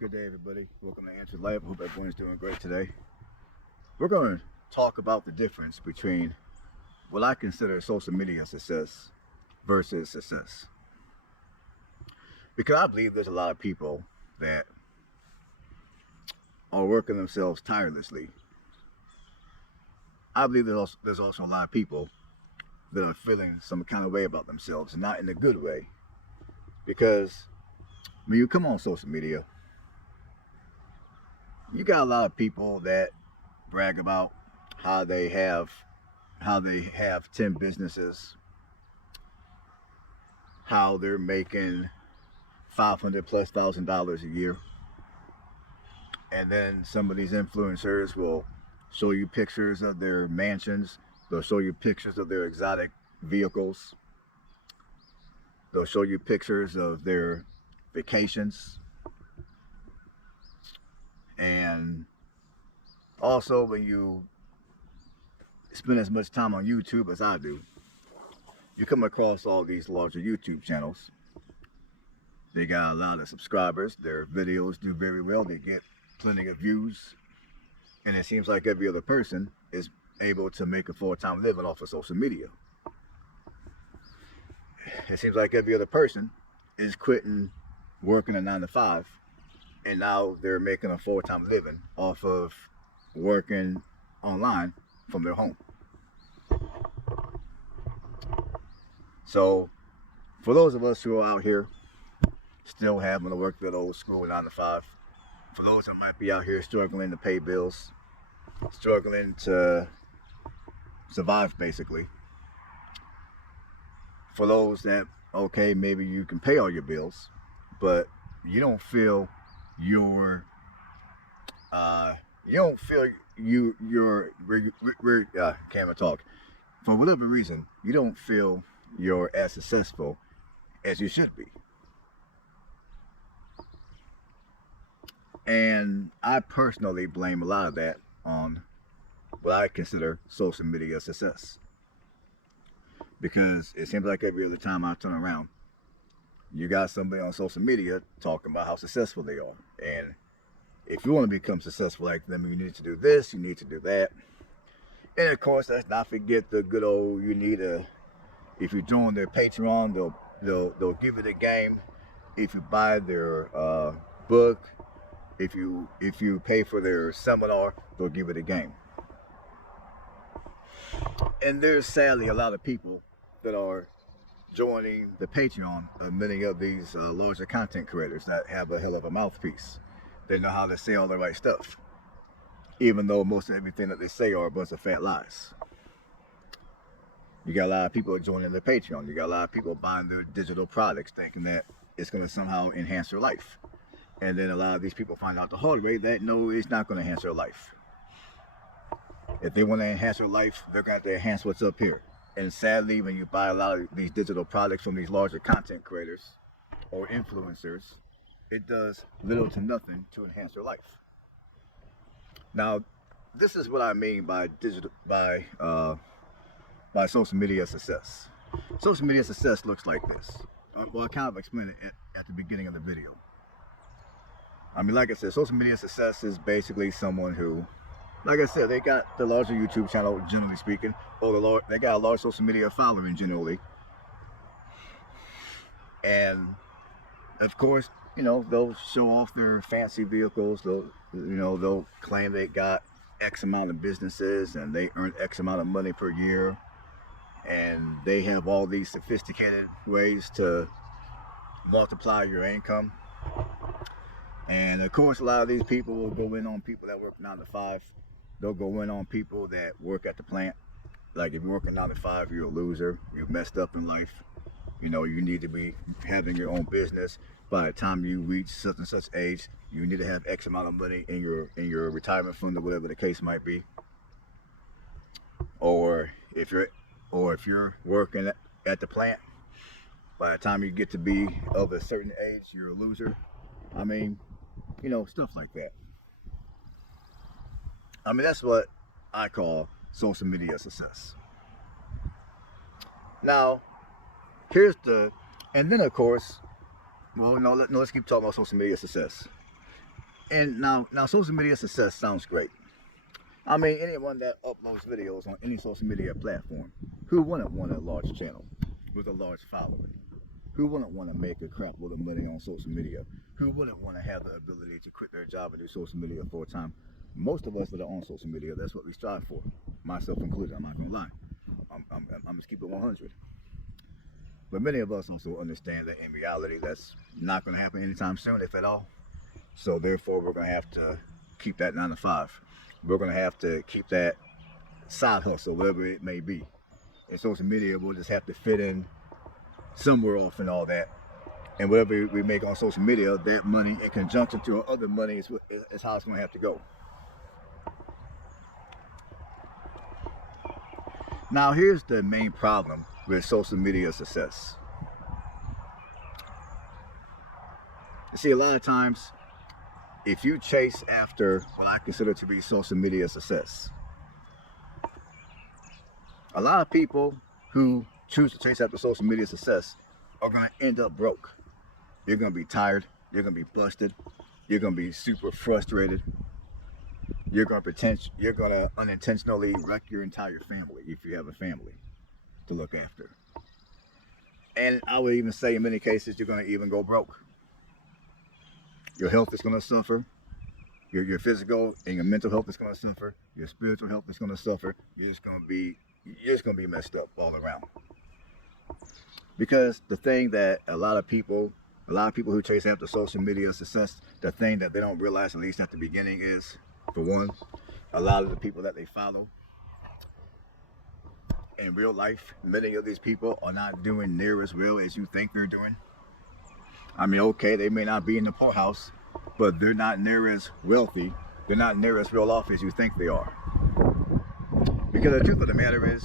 Good day, everybody. Welcome to Answered Life. Hope everyone's doing great today. We're going to talk about the difference between what I consider social media success versus success. Because I believe there's a lot of people that are working themselves tirelessly. I believe there's also a lot of people that are feeling some kind of way about themselves, not in a good way. Because when you come on social media, you got a lot of people that brag about how they have how they have 10 businesses, how they're making 500 plus $1,000 a year. And then some of these influencers will show you pictures of their mansions, they'll show you pictures of their exotic vehicles, they'll show you pictures of their vacations. And also, when you spend as much time on YouTube as I do, you come across all these larger YouTube channels. They got a lot of subscribers. Their videos do very well. They get plenty of views. And it seems like every other person is able to make a full-time living off of social media. It seems like every other person is quitting working a 9 to 5, and now they're making a full-time living off of working online from their home. So for those of us who are out here still having to work that old school 9 to 5, for those that might be out here struggling to pay bills, struggling to survive basically, for those that, okay, maybe you can pay all your bills, but you don't feel your you don't feel you're can't even talk, for whatever reason you don't feel you're as successful as you should be. And I personally blame a lot of that on what I consider social media success. Because it seems like every other time I turn around, you got somebody on social media talking about how successful they are. And if you want to become successful like them, you need to do this, you need to do that. And of course, let's not forget the good old, you need a, if you join their Patreon, they'll give you the game. If you buy their book, if you pay for their seminar, they'll give you the game. And there's sadly a lot of people that are joining the Patreon of many of these larger content creators that have a hell of a mouthpiece. They know how to say all the right stuff, even though most of everything that they say are a bunch of fat lies. You got a lot of people joining the Patreon. You got a lot of people buying their digital products thinking that it's going to somehow enhance their life. And then a lot of these people find out the hard way that no, it's not going to enhance their life. If they want to enhance their life, they're going to have to enhance what's up here. And sadly, when you buy a lot of these digital products from these larger content creators or influencers, it does little to nothing to enhance your life. Now, this is what I mean by social media success. Social media success looks like this. Well, I kind of explained it at the beginning of the video. I mean, like I said, social media success is basically someone who, like I said, they got the larger YouTube channel, generally speaking, or they got a large social media following, generally. And of course, they'll show off their fancy vehicles. They'll claim they got X amount of businesses and they earn X amount of money per year. And they have all these sophisticated ways to multiply your income. And of course, a lot of these people will go in on people that work 9 to 5. They'll go in on people that work at the plant. Like if you're working 9 to 5, you're a loser. You're messed up in life. You need to be having your own business. By the time you reach such and such age, you need to have X amount of money in your retirement fund or whatever the case might be. Or if you're working at the plant, by the time you get to be of a certain age, you're a loser. I mean, stuff like that. I mean, that's what I call social media success. Now, and then of course, well, no, let's keep talking about social media success. And now social media success sounds great. I mean, anyone that uploads videos on any social media platform, who wouldn't want a large channel with a large following? Who wouldn't want to make a crap load of money on social media? Who wouldn't want to have the ability to quit their job and do social media full time? Most of us that are on social media, that's what we strive for, myself included. I'm not gonna lie. I'm just keep it 100. But many of us also understand that in reality, that's not going to happen anytime soon, if at all. So therefore, we're going to have to keep that 9 to 5. We're going to have to keep that side hustle, whatever it may be. And social media will just have to fit in somewhere off and all that. And whatever we make on social media, that money in conjunction to our other money is how it's going to have to go. Now, here's the main problem with social media success. You see, a lot of times, if you chase after what I consider to be social media success, a lot of people who choose to chase after social media success are going to end up broke. You're going to be tired. You're going to be busted. You're going to be super frustrated. You're going to unintentionally wreck your entire family if you have a family to look after. And I would even say in many cases, you're going to even go broke. Your health is going to suffer. Your physical and your mental health is going to suffer. Your spiritual health is going to suffer. You're just going to be messed up all around. Because the thing that a lot of people who chase after social media success, the thing that they don't realize, at least at the beginning, is, for one, a lot of the people that they follow in real life, many of these people are not doing near as well as you think they're doing. I mean, okay, they may not be in the poorhouse, but they're not near as wealthy. They're not near as well off as you think they are. Because the truth of the matter is,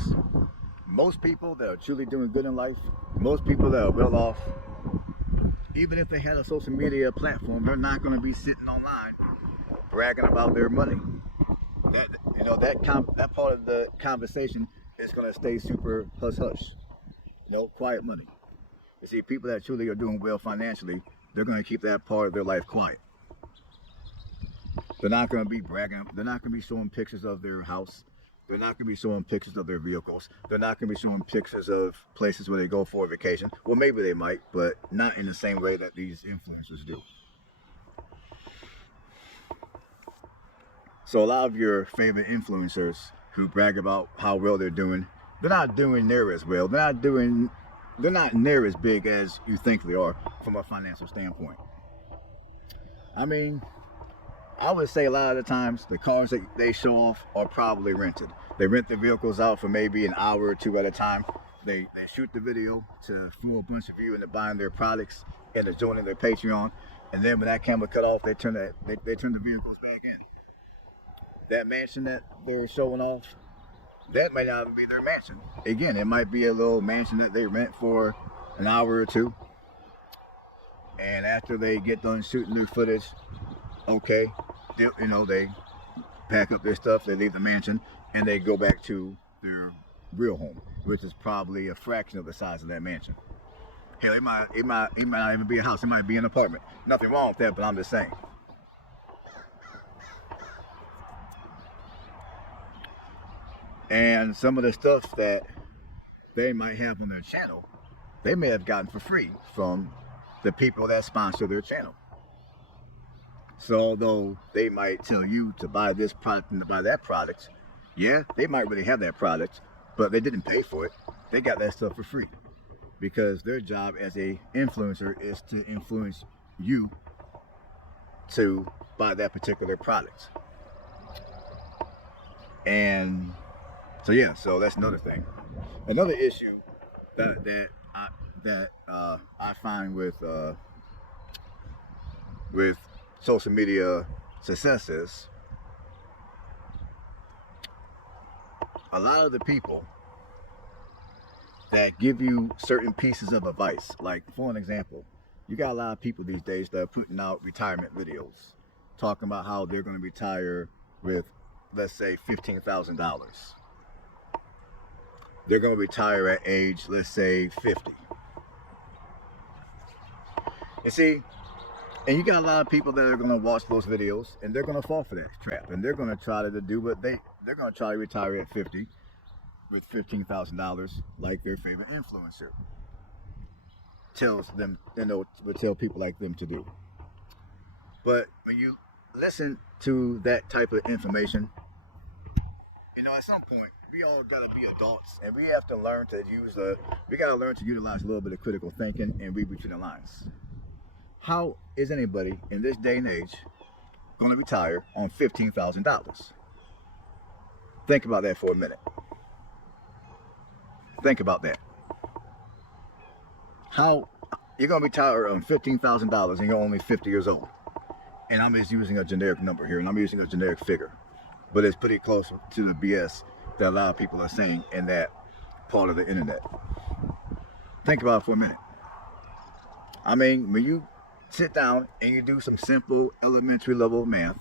most people that are truly doing good in life, most people that are well off, even if they had a social media platform, they're not going to be sitting online bragging about their money. That part of the conversation is going to stay super hush hush. Quiet money. You see, people that truly are doing well financially, they're going to keep that part of their life quiet. They're not going to be bragging. They're not going to be showing pictures of their house. They're not going to be showing pictures of their vehicles. They're not going to be showing pictures of places where they go for a vacation. Well, maybe they might, but not in the same way that these influencers do. So a lot of your favorite influencers who brag about how well they're doing, they're not doing near as well. They're not near as big as you think they are from a financial standpoint. I mean, I would say a lot of the times the cars that they show off are probably rented. They rent the vehicles out for maybe an hour or two at a time. They shoot the video to fool a bunch of you into buying their products and to joining their Patreon. And then when that camera cut off, they turn the vehicles back in. That mansion that they're showing off, that might not even be their mansion. Again, it might be a little mansion that they rent for an hour or two. And after they get done shooting their footage, okay, they pack up their stuff, they leave the mansion, and they go back to their real home, which is probably a fraction of the size of that mansion. Hell, it might not even be a house, it might be an apartment. Nothing wrong with that, but I'm just saying. And some of the stuff that they might have on their channel, they may have gotten for free from the people that sponsor their channel. So although they might tell you to buy this product and to buy that product, yeah, they might really have that product, but they didn't pay for it. They got that stuff for free because their job as a influencer is to influence you to buy that particular product. And so that's another thing. Another issue that I find with social media success is a lot of the people that give you certain pieces of advice. Like, for an example, you got a lot of people these days that are putting out retirement videos talking about how they're going to retire with, let's say, $15,000. They're going to retire at age, let's say, 50. You see, And you got a lot of people that are going to watch those videos and they're going to fall for that trap. And they're going to try to do what they're going to try to retire at 50 with $15,000 like their favorite influencer tells them, would tell people like them to do. But when you listen to that type of information, at some point, we all gotta be adults, and we have to learn to utilize a little bit of critical thinking and read between the lines. How is anybody in this day and age gonna retire on $15,000? Think about that for a minute. Think about that. How you're gonna retire on $15,000 and you're only 50 years old? And I'm just using a generic number here, and I'm using a generic figure, but it's pretty close to the BS that a lot of people are saying in that part of the internet. Think about it for a minute. I mean, when you sit down and you do some simple elementary level math,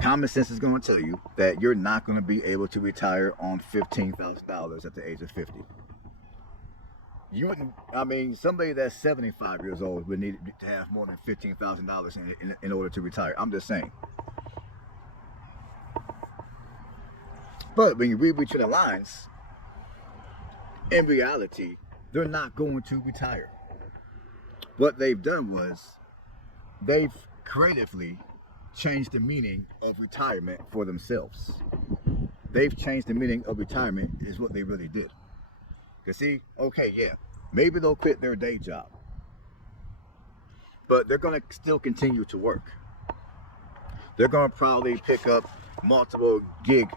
common sense is going to tell you that you're not going to be able to retire on $15,000 at the age of 50. You wouldn't. I mean, somebody that's 75 years old would need to have more than $15,000 in order to retire. I'm just saying. But when you read between the lines, in reality, they're not going to retire. What they've done was they've creatively changed the meaning of retirement for themselves. They've changed the meaning of retirement is what they really did. Because see, okay, yeah, maybe they'll quit their day job, but they're going to still continue to work. They're going to probably pick up multiple gig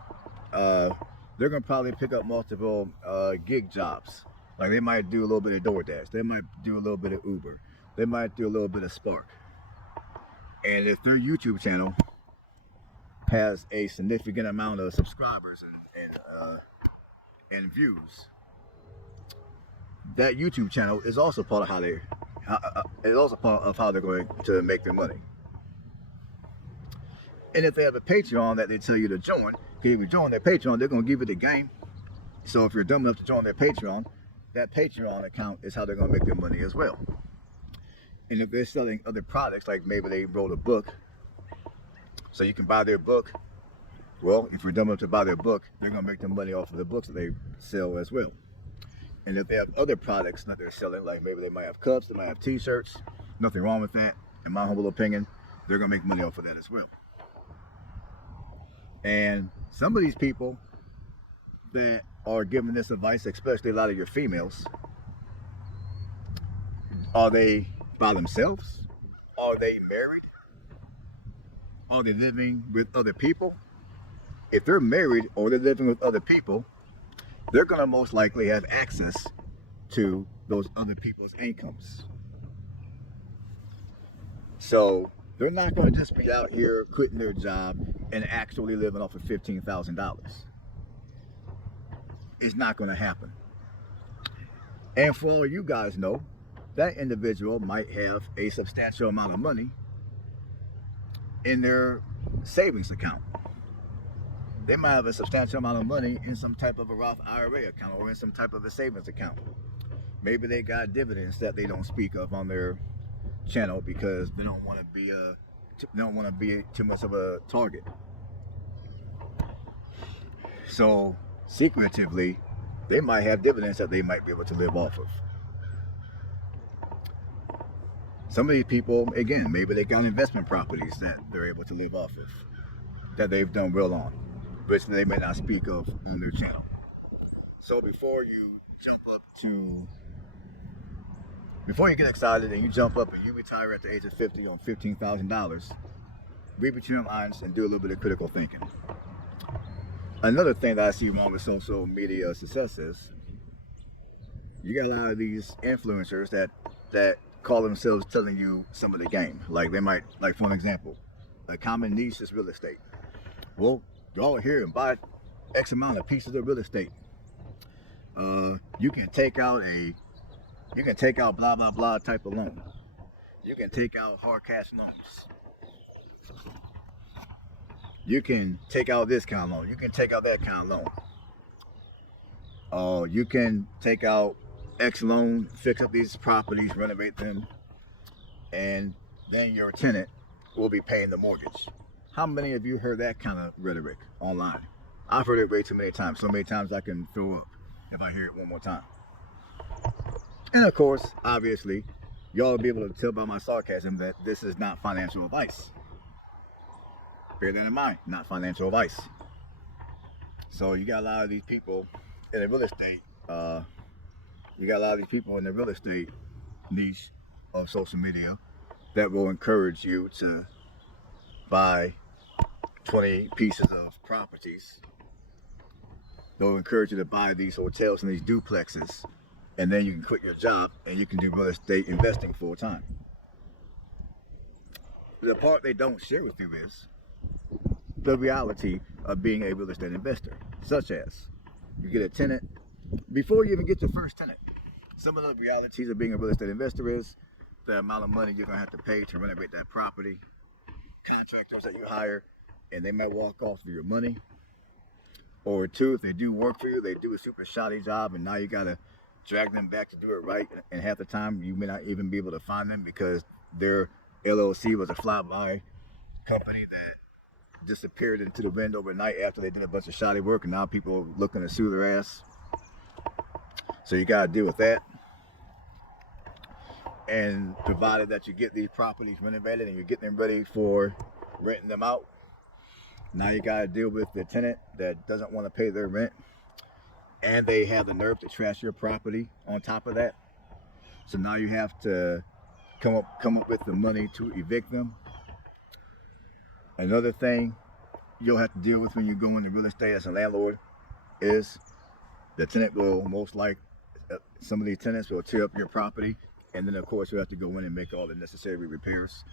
jobs. Like they might do a little bit of DoorDash. They might do a little bit of Uber. They might do a little bit of Spark. And if their YouTube channel has a significant amount of subscribers and views, that YouTube channel is also part of how they're going to make their money. And if they have a Patreon that they tell you to join, if you join their Patreon, they're going to give you the game. So if you're dumb enough to join their Patreon, that Patreon account is how they're going to make their money as well. And if they're selling other products, like maybe they wrote a book, so you can buy their book. Well, if you're dumb enough to buy their book, they're going to make their money off of the books that they sell as well. And if they have other products that they're selling, like maybe they might have cups, they might have t-shirts, nothing wrong with that. In my humble opinion, they're going to make money off of that as well. And some of these people that are giving this advice, especially a lot of your females, are they by themselves? Are they married? Are they living with other people? If they're married or they're living with other people, they're going to most likely have access to those other people's incomes. So they're not going to just be out here quitting their job and actually living off of $15,000. It's not going to happen. And for all you guys know, that individual might have a substantial amount of money in their savings account. They might have a substantial amount of money in some type of a Roth IRA account or in some type of a savings account. Maybe they got dividends that they don't speak of on their channel because they don't want to be too much of a target. So secretively, they might have dividends that they might be able to live off of. Some of these people, again, maybe they got investment properties that they're able to live off of, that they've done well on, which they may not speak of on their channel. So before you get excited and you jump up and you retire at the age of 50 on $15,000, read between the lines and do a little bit of critical thinking. Another thing that I see wrong with social media success is you got a lot of these influencers that call themselves telling you some of the game. Like they might, like for an example, a common niche is real estate. Well, go here and buy X amount of pieces of real estate. You can take out blah blah blah type of loan. You can take out hard cash loans. You can take out this kind of loan. You can take out that kind of loan. You can take out X loan, fix up these properties, renovate them. and then your tenant will be paying the mortgage. How many of you heard that kind of rhetoric online? I've heard it way too many times. So many times I can throw up if I hear it one more time. And of course, obviously, y'all will be able to tell by my sarcasm that this is not financial advice. Bear that in mind, not financial advice. So you got a lot of these people in the real estate, niche of social media that will encourage you to buy 20 pieces of properties. They'll encourage you to buy these hotels and these duplexes, and then you can quit your job and you can do real estate investing full time. The part they don't share with you is the reality of being a real estate investor, such as you get a tenant before you even get your first tenant. Some of the realities of being a real estate investor is the amount of money you're going to have to pay to renovate that property, contractors that you hire, and they might walk off of your money. Or two, if they do work for you, they do a super shoddy job, and now you got to drag them back to do it right. And half the time, you may not even be able to find them because their LLC was a fly-by company that disappeared into the wind overnight after they did a bunch of shoddy work, and now people are looking to sue their ass. So you got to deal with that. And provided that you get these properties renovated and you get them ready for renting them out, now you got to deal with the tenant that doesn't want to pay their rent, and they have the nerve to trash your property on top of that. So now you have to come up with the money to evict them. Another thing you'll have to deal with when you go into real estate as a landlord is the tenant will most likely, some of these tenants will tear up your property, and then of course you have to go in and make all the necessary repairs,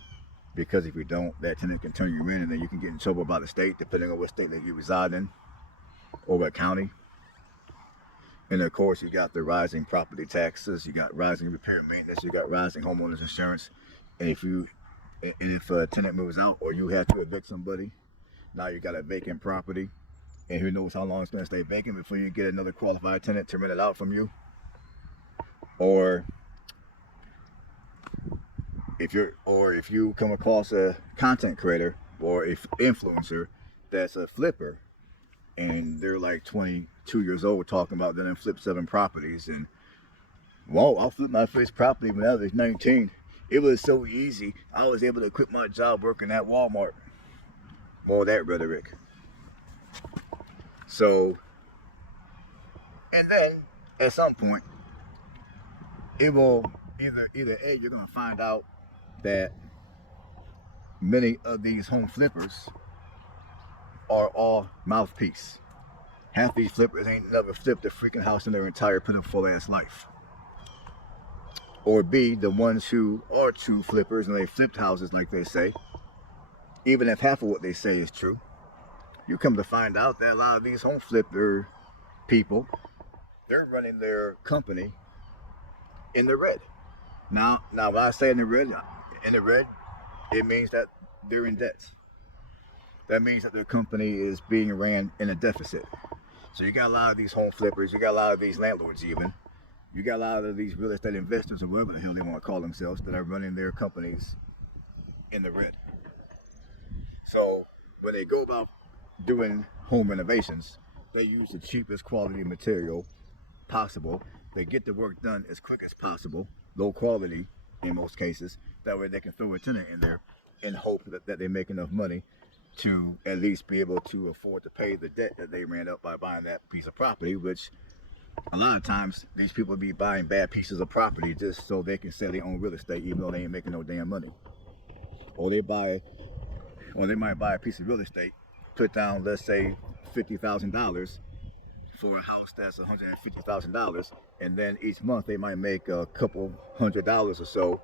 because if you don't, that tenant can turn you in and then you can get in trouble by the state, depending on what state that you reside in or what county. And of course you got the rising property taxes, you got rising repair and maintenance, you got rising homeowners insurance. And if a tenant moves out or you have to evict somebody, now you got a vacant property, and who knows how long it's going to stay vacant before you get another qualified tenant to rent it out from you. Or if you come across a content creator or an influencer that's a flipper, and they're like 22 years old talking about them flip 7 properties, and whoa, I flipped my first property when I was 19. It was so easy. I was able to quit my job working at Walmart. More of that rhetoric. So, and then at some point, it will either A, you're going to find out that many of these home flippers are all mouthpiece. Half these flippers ain't never flipped a freaking house in their entire pitiful ass life. Or B, the ones who are true flippers and they flipped houses like they say, even if half of what they say is true, you come to find out that a lot of these home flipper people, they're running their company in the red. Now when I say in the red, it means that they're in debt. That means that their company is being ran in a deficit. So you got a lot of these home flippers, you got a lot of these landlords even, you got a lot of these real estate investors or whatever the hell they want to call themselves that are running their companies in the red. So when they go about doing home renovations, they use the cheapest quality material possible. They get the work done as quick as possible, low quality in most cases. That way they can throw a tenant in there and hope that they make enough money to at least be able to afford to pay the debt that they ran up by buying that piece of property, which a lot of times these people be buying bad pieces of property just so they can sell their own real estate even though they ain't making no damn money. Or they might buy a piece of real estate, put down, let's say, $50,000 for a house that's $150,000, and then each month they might make a couple $100 or so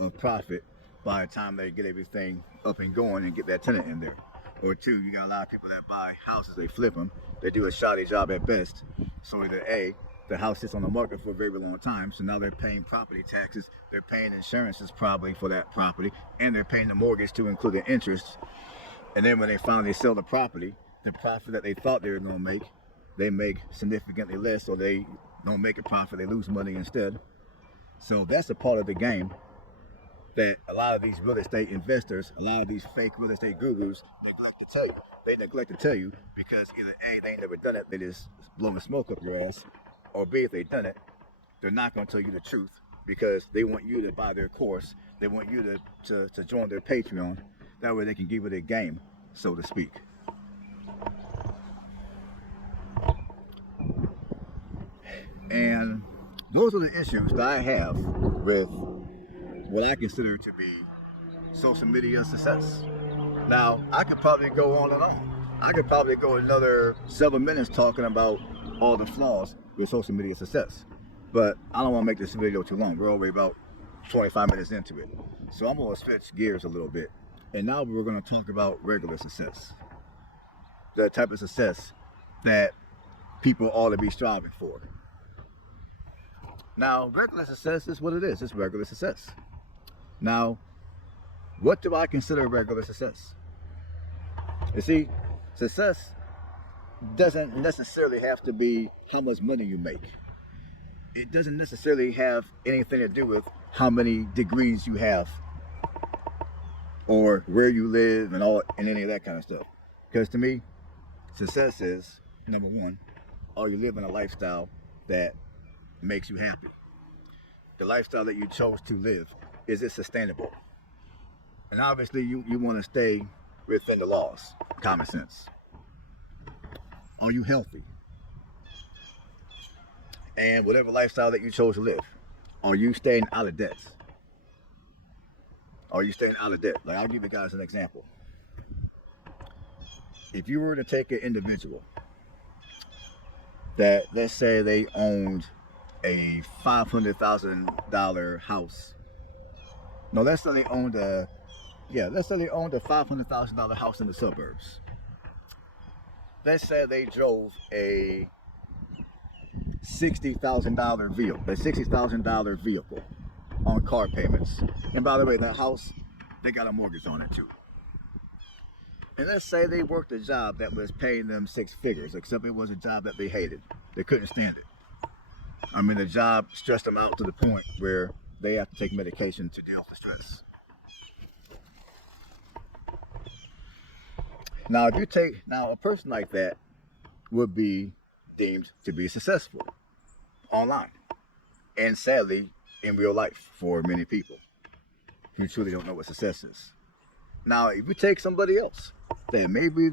of profit by the time they get everything up and going and get that tenant in there. Or two, you got a lot of people that buy houses, they flip them, they do a shoddy job at best. So either A, the house sits on the market for a very long time, so now they're paying property taxes, they're paying insurances probably for that property, and they're paying the mortgage to include the interest. And then when they finally sell the profit that they thought they were going to make, they make significantly less, or they don't make a profit, they lose money instead. So that's a part of the game that a lot of these real estate investors, a lot of these fake real estate gurus neglect to tell you. They neglect to tell you because either A, they ain't never done it, they just blowing smoke up your ass, or B, if they done it, they're not going to tell you the truth because they want you to buy their course. They want you to join their Patreon. That way they can give you their game, so to speak. And those are the issues that I have with what I consider to be social media success. Now, I could probably go on and on. I could probably go another 7 minutes talking about all the flaws with social media success. But I don't want to make this video too long. We're already about 25 minutes into it. So I'm going to switch gears a little bit. And now we're going to talk about regular success. The type of success that people ought to be striving for. Now, regular success is what it is. It's regular success. Now, what do I consider regular success? You see, success doesn't necessarily have to be how much money you make. It doesn't necessarily have anything to do with how many degrees you have or where you live and any of that kind of stuff. Because to me, success is, number one, are you living a lifestyle that makes you happy? The lifestyle that you chose to live, is it sustainable? And obviously you want to stay within the laws, common sense. Are you healthy? And whatever lifestyle that you chose to live, are you staying out of debt? Are you staying out of debt? Like, I'll give you guys an example. If you were to take an individual that, let's say they owned a $500,000 house. No, let's say they owned a $500,000 house in the suburbs. Let's say they drove a $60,000 vehicle on car payments. And by the way, that house, they got a mortgage on it too. And let's say they worked a job that was paying them 6 figures, except it was a job that they hated. They couldn't stand it. I mean, the job stressed them out to the point where they have to take medication to deal with the stress. Now, a person like that would be deemed to be successful online, and sadly, in real life for many people who truly don't know what success is. Now, if you take somebody else that maybe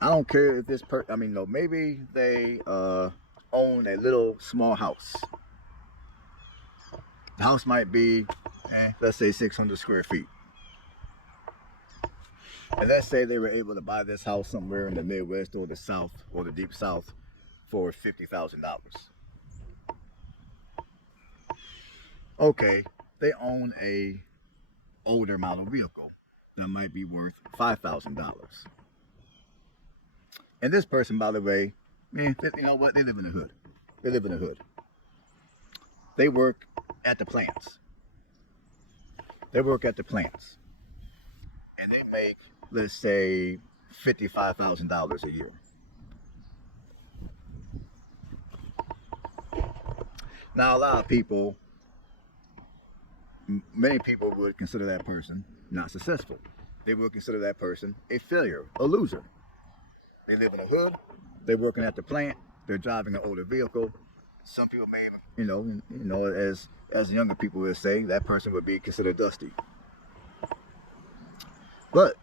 I don't care if maybe they own a little small house. The house might be, let's say 600 square feet. And let's say they were able to buy this house somewhere in the Midwest or the South or the Deep South for $50,000. Okay, they own a older model vehicle that might be worth $5,000. And this person, by the way, you know what? They live in the hood. They live in the hood. They work at the plants. And they make, let's say, $55,000 a year. Now, a lot of people, many people would consider that person not successful. They would consider that person a failure, a loser. They live in a hood. They're working at the plant. They're driving an older vehicle. Some people may, as younger people would say, that person would be considered dusty. But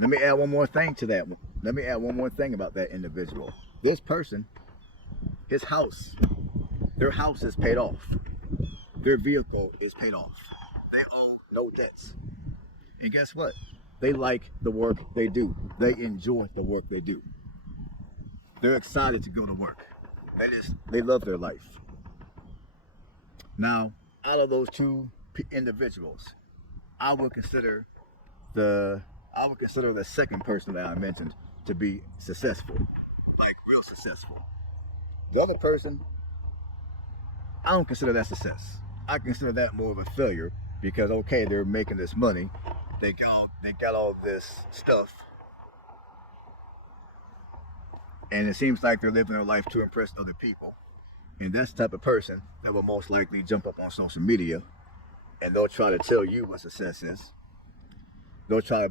let me add one more thing to that. Let me add one more thing about that individual. This person, their house is paid off. Their vehicle is paid off. They owe no debts. And guess what? They like the work they do. They enjoy the work they do. They're excited to go to work. They love their life. Now, out of those two individuals, I would consider the second person that I mentioned to be successful, like real successful. The other person, I don't consider that success. I consider that more of a failure because, okay, they're making this money, they got all this stuff, and it seems like they're living their life to impress other people. And that's the type of person that will most likely jump up on social media and they'll try to tell you what success is. They'll try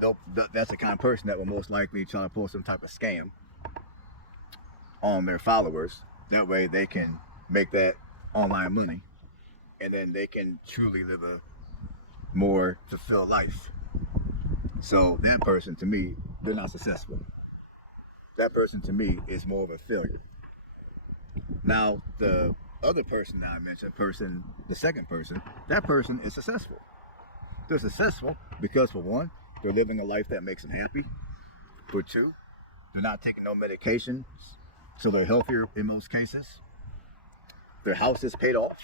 to, that's the kind of person that will most likely try to pull some type of scam on their followers. That way they can make that online money, and then they can truly live a more fulfilled life. So that person, to me, they're not successful. That person, to me, is more of a failure. Now, the other person that I mentioned, the second person, that person is successful. They're successful because, for one, they're living a life that makes them happy. For two, they're not taking no medication, so they're healthier in most cases. Their house is paid off.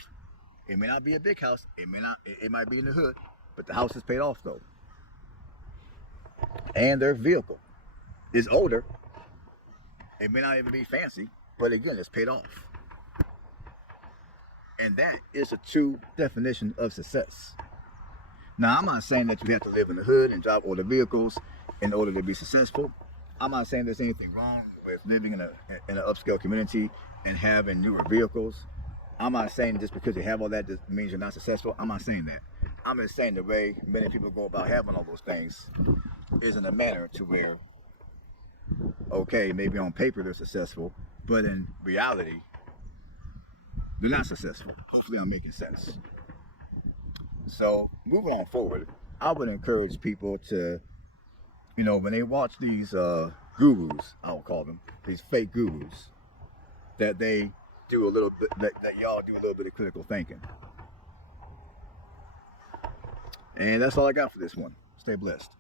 It may not be a big house. It might be in the hood, but the house is paid off though. And their vehicle is older. It may not even be fancy, but again, it's paid off. And that is a true definition of success. Now, I'm not saying that you have to live in the hood and drive older vehicles in order to be successful. I'm not saying there's anything wrong with living in an upscale community and having newer vehicles. I'm not saying just because you have all that just means you're not successful. I'm not saying that. I'm just saying the way many people go about having all those things is in a manner to where, okay, maybe on paper they're successful, but in reality, they're not successful. Hopefully I'm making sense. So moving on forward, I would encourage people to, when they watch these gurus, I will call them, these fake gurus, that they do a little bit, that y'all do a little bit of critical thinking. And that's all I got for this one. Stay blessed.